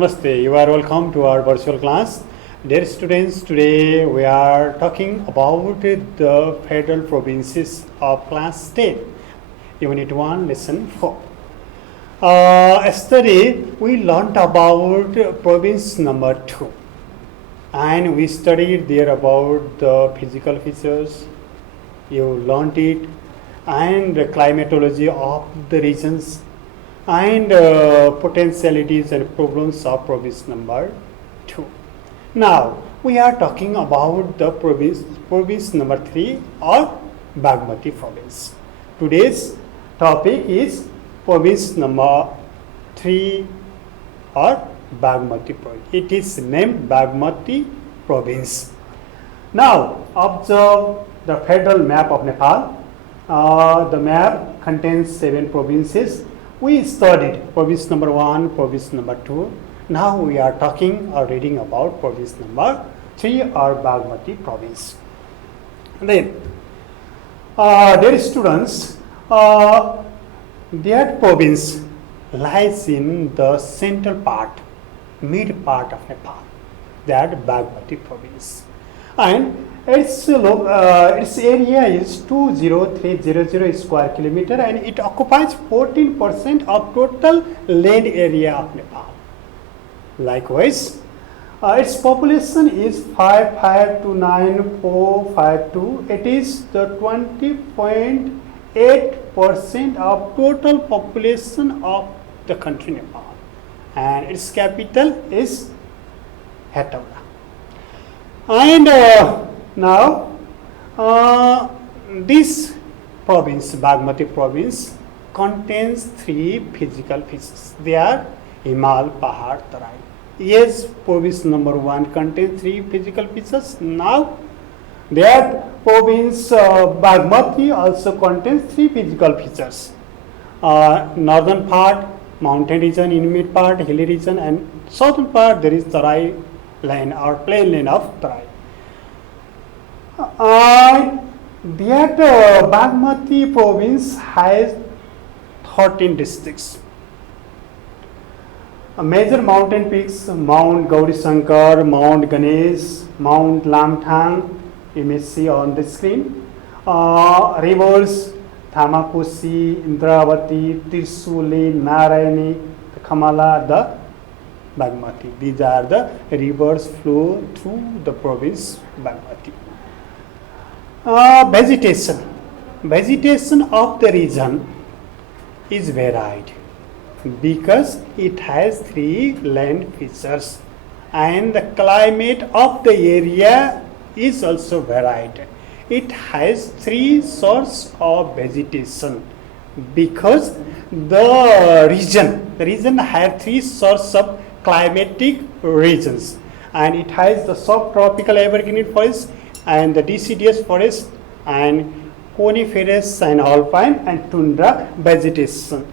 Namaste, you are welcome to our virtual class. Dear students, today we are talking about the federal provinces of class 10, Unit 1, Lesson 4. Yesterday we learnt about province number 2 and we studied there about the physical features, you learnt it, and the climatology of the regions and potentialities and problems of province number 2. Now we are talking about the province number 3 or Bagmati province. Today's topic is province number 3 or Bagmati province. It is named Bagmati province. Now observe the federal map of Nepal. The map contains 7 provinces. We studied province number 1, province number 2. Now we are talking or reading about province number 3 or Bagmati province. Then, dear students, that province lies in the central part, mid part of Nepal, that Bagmati province. And its area is 20300 square kilometer and it occupies 14% of total land area of Nepal. Likewise, its population is 5529,452. It is the 20.8% of total population of the country Nepal, and its capital is Hetauda. And now this province, Bagmati province, contains 3 physical features. They are Himal, Pahad, Tarai. Yes, province number 1 contains 3 physical features. Now that province Bagmati also contains 3 physical features. Northern part, mountain region, in mid part, hilly region, and southern part there is Tarai line or plain line of Tarai. That Bagmati province has 13 districts. Major mountain peaks: Mount Gauri Shankar, Mount Ganesh, Mount Lamthang, you may see on the screen. Rivers: Thamakosi, Indravati, Tirsuli, Narayani, Kamala, the Bagmati. These are the rivers flow through the province Bagmati. Vegetation of the region is varied because it has 3 land features, and the climate of the area is also varied. It has 3 sources of vegetation because the region has 3 sources of climatic regions, and it has the subtropical evergreen forest and the deciduous forest and coniferous and alpine and tundra vegetation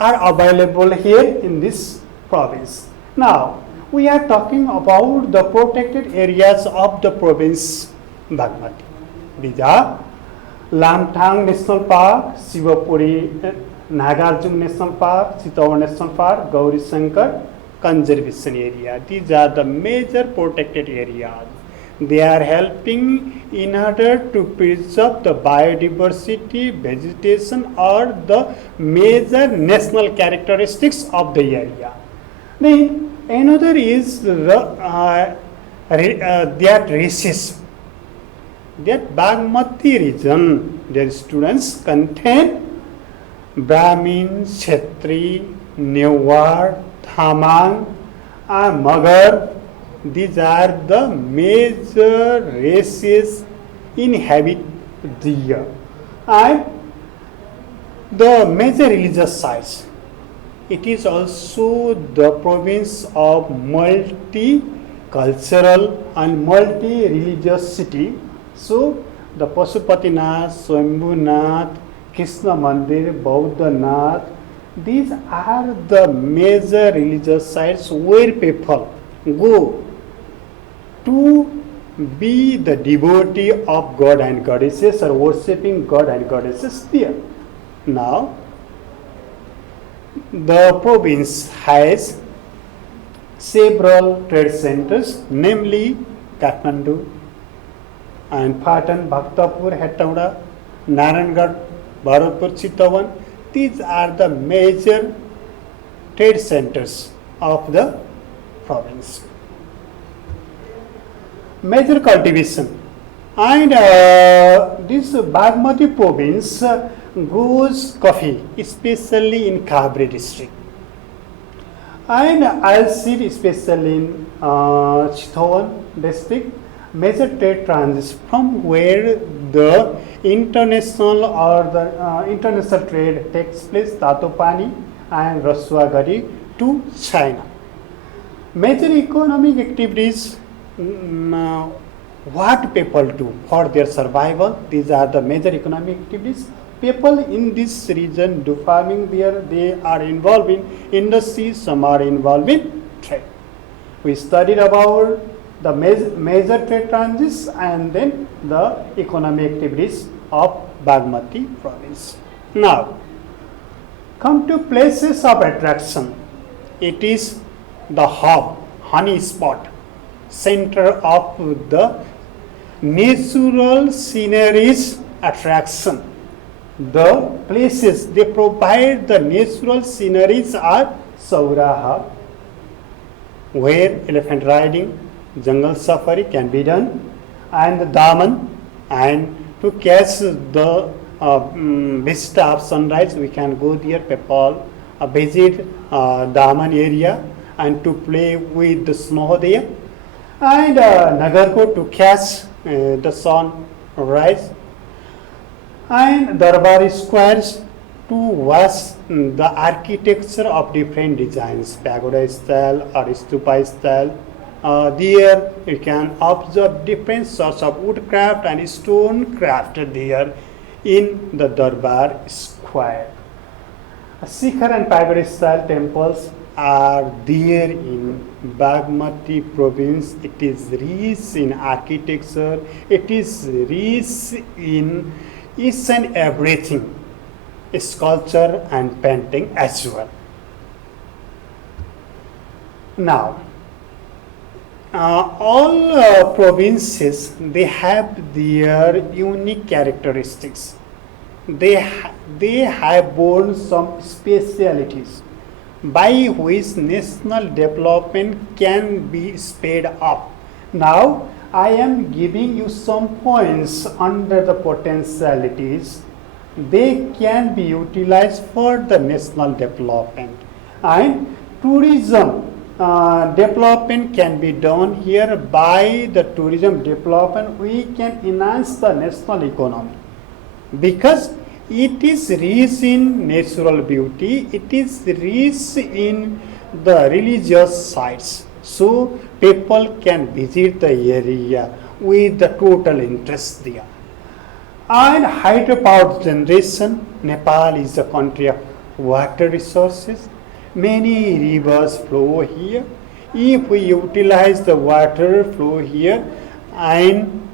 are available here in this province. Now we are talking about the protected areas of the province Bagmati. These are Lamthang National Park, Shivapuri Nagarjuna National Park, Chitwan National Park, Gauri Shankar Conservation Area. These are the major protected areas. They are helping in order to preserve the biodiversity, vegetation, or the major national characteristics of the area. Then another is that races. That Bagmati region, their students, contain Brahmin, Kshetri, Newar, Thamang, and Magar. These are the major races inhabit there. And the major religious sites. It is also the province of multicultural and multi-religious city. So the Pasupatinath, Swambhunath, Krishna Mandir, Bauddha Nath, these are the major religious sites where people go to be the devotee of God and goddesses or worshipping God and goddesses there. Now, the province has several trade centers, namely Kathmandu and Patan, Bhaktapur, Hetauda, Narangarh, Bharatpur, Chitwan. These are the major trade centers of the province. Major cultivation, and this Bagmati province grows coffee, especially in Kabri district, and oilseed, especially in Chitwan district. Major trade transits from where the international or the international trade takes place, Tatopani and Raswagari to China. Major economic activities, what people do for their survival. These are the major economic activities. People in this region do farming there. They are involved in industry. Some are involved in trade. We studied about the major trade transits and then the economic activities of Bagmati province. Now, come to places of attraction. It is the hub, honey spot, center of the natural sceneries attraction. The places they provide the natural sceneries are Sauraha, where elephant riding, jungle safari can be done, and Daman, and to catch the vista of sunrise we can go there, Pepal, visit Daman area and to play with the snow there, and Nagarkot to catch the sunrise, and Darbar squares to watch the architecture of different designs, pagoda style or stupa style. There you can observe different sorts of woodcraft and stone craft there in the Darbar square. Shikhar and pagoda style temples are there in Bagmati province. It is rich in architecture, it is rich in each and everything, sculpture and painting as well. Now, all provinces, they have their unique characteristics. They have borne some specialities by which national development can be sped up. Now, I am giving you some points under the potentialities. They can be utilized for the national development, and tourism development can be done here. By the tourism development we can enhance the national economy because it is rich in natural beauty, it is rich in the religious sites, so people can visit the area with the total interest there. And hydropower generation, Nepal is a country of water resources. Many rivers flow here. If we utilize the water flow here, and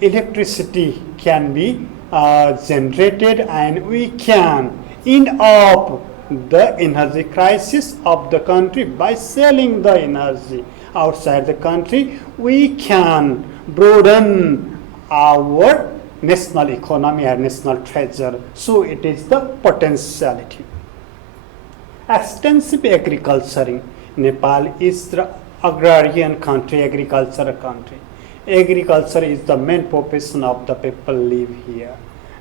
electricity can be generated, and we can end up the energy crisis of the country by selling the energy outside the country. We can broaden our national economy or national treasure. So it is the potentiality. Extensive agriculture. Nepal is the agrarian country, agricultural country. Agriculture is the main profession of the people live here.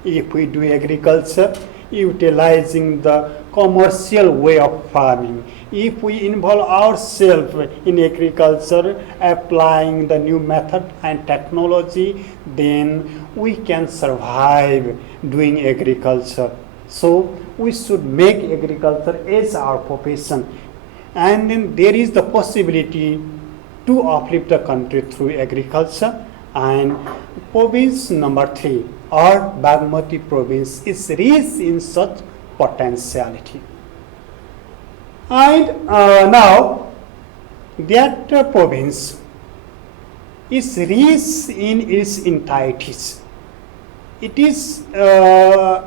If we do agriculture, utilizing the commercial way of farming, if we involve ourselves in agriculture, applying the new method and technology, then we can survive doing agriculture. So we should make agriculture as our profession, and then there is the possibility to uplift the country through agriculture. And province number 3 or Bagmati province is rich in such potentiality. And now that province is rich in its entities. It is the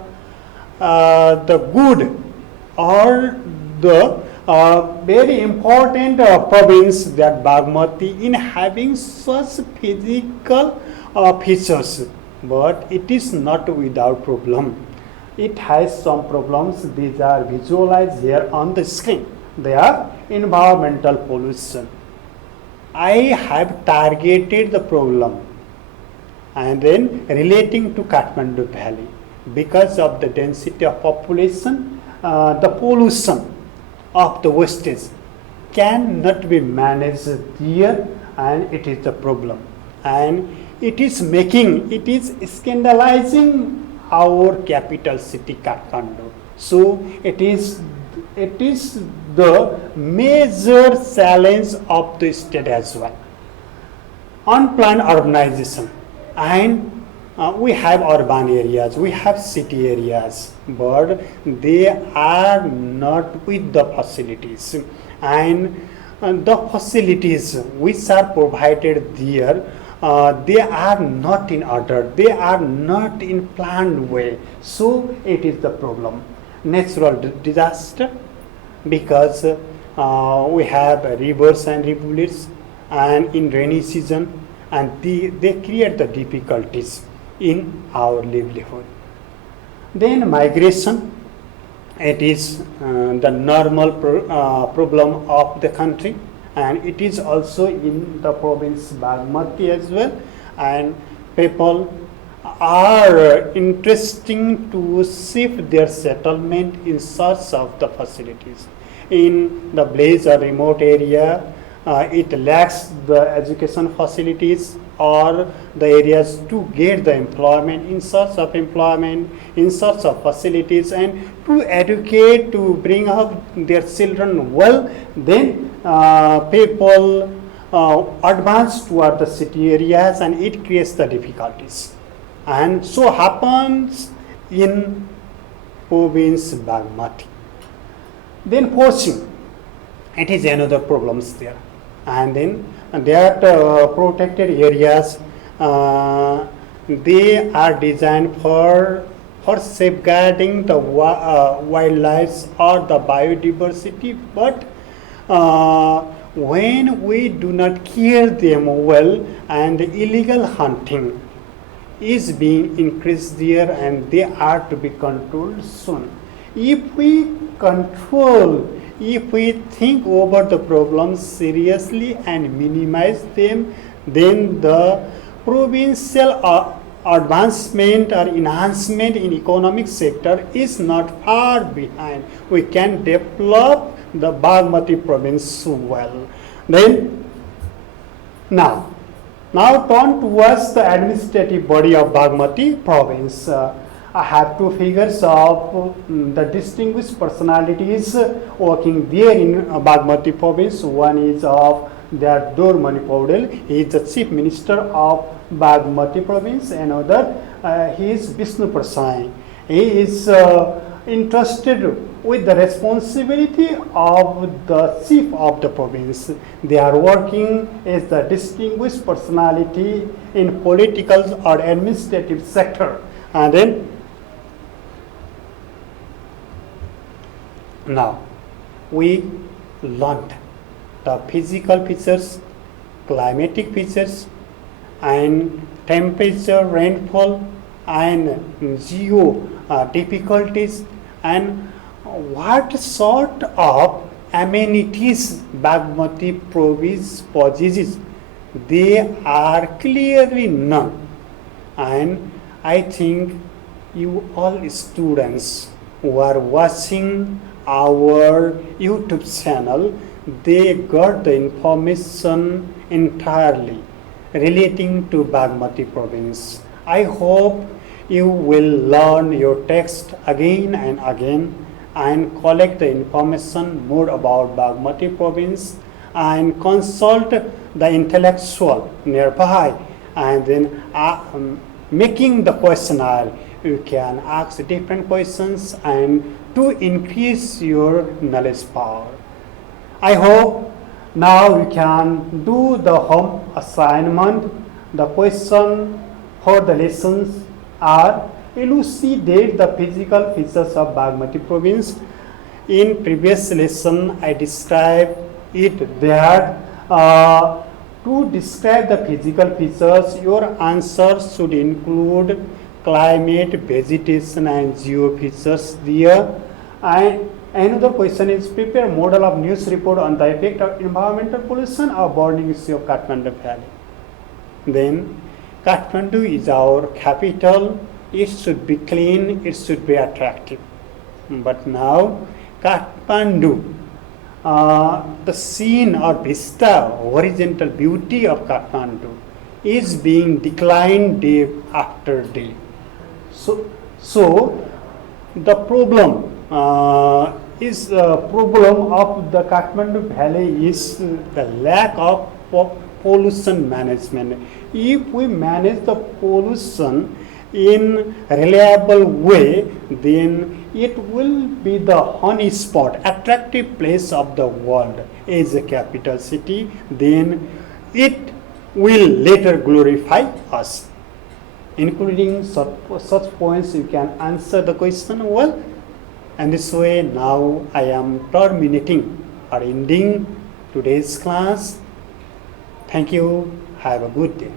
good or the very important province that Bagmati in having such physical features, but it is not without problem. It has some problems. These are visualized here on the screen. They are environmental pollution. I have targeted the problem and then relating to Kathmandu Valley because of the density of population, the pollution of the wastage cannot be managed here, and it is the problem, and it is scandalizing our capital city Kathmandu. So it is the major challenge of the state as well. Unplanned urbanization, and we have urban areas, we have city areas, but they are not with the facilities, and the facilities which are provided there, they are not in order, they are not in planned way. So it is the problem. Natural disaster, because we have rivers and rivulets, and in rainy season, and they create the difficulties in our livelihood. Then migration, it is the normal problem of the country, and it is also in the province Bagmati as well, and people are interesting to shift their settlement in search of the facilities. In the village or remote area, it lacks the education facilities or the areas to get the employment, in search of employment, in search of facilities, and to educate, to bring up their children well. Then people advance toward the city areas, and it creates the difficulties. And so happens in province Bagmati. Then poaching, it is another problems there. And then that protected areas, they are designed for safeguarding the wildlife or the biodiversity, but when we do not care them well, and illegal hunting is being increased there, and they are to be controlled soon. If we think over the problems seriously and minimize them, then the provincial advancement or enhancement in economic sector is not far behind. We can develop the Bagmati province well. Then now turn towards the administrative body of Bagmati province. I have two figures of the distinguished personalities working there in Bagmati province. One is of their Dormani Paudel. He is the Chief Minister of Bagmati province. Another, he is Vishnu Prasai. He is entrusted with the responsibility of the chief of the province. They are working as the distinguished personality in political or administrative sector. And then now we learned the physical features, climatic features, and temperature, rainfall, and geo difficulties, and what sort of amenities Bagmati province possesses. They are clearly known, and I think you all students who are watching our YouTube channel, they got the information entirely relating to Bagmati province. I hope you will learn your text again and again and collect the information more about Bagmati province, and consult the intellectual nearby, and then making the questionnaire, you can ask different questions and to increase your knowledge power. I hope now you can do the home assignment. The question for the lessons are: elucidate the physical features of Bagmati province, In previous lesson, I described it that to describe the physical features, your answers should include climate, vegetation, and geo features there. And another question is prepare model of news report on the effect of environmental pollution or burning issue of Kathmandu Valley. Then Kathmandu is our capital. It should be clean, it should be attractive. But now Kathmandu, the scene or vista, horizontal beauty of Kathmandu is being declined day after day. So the problem is problem of the Kathmandu Valley is the lack of pollution management. If we manage the pollution in reliable way, then it will be the honey spot, attractive place of the world as a capital city. Then it will later glorify us. Including such points, you can answer the question well. And this way, now I am terminating or ending today's class. Thank you. Have a good day.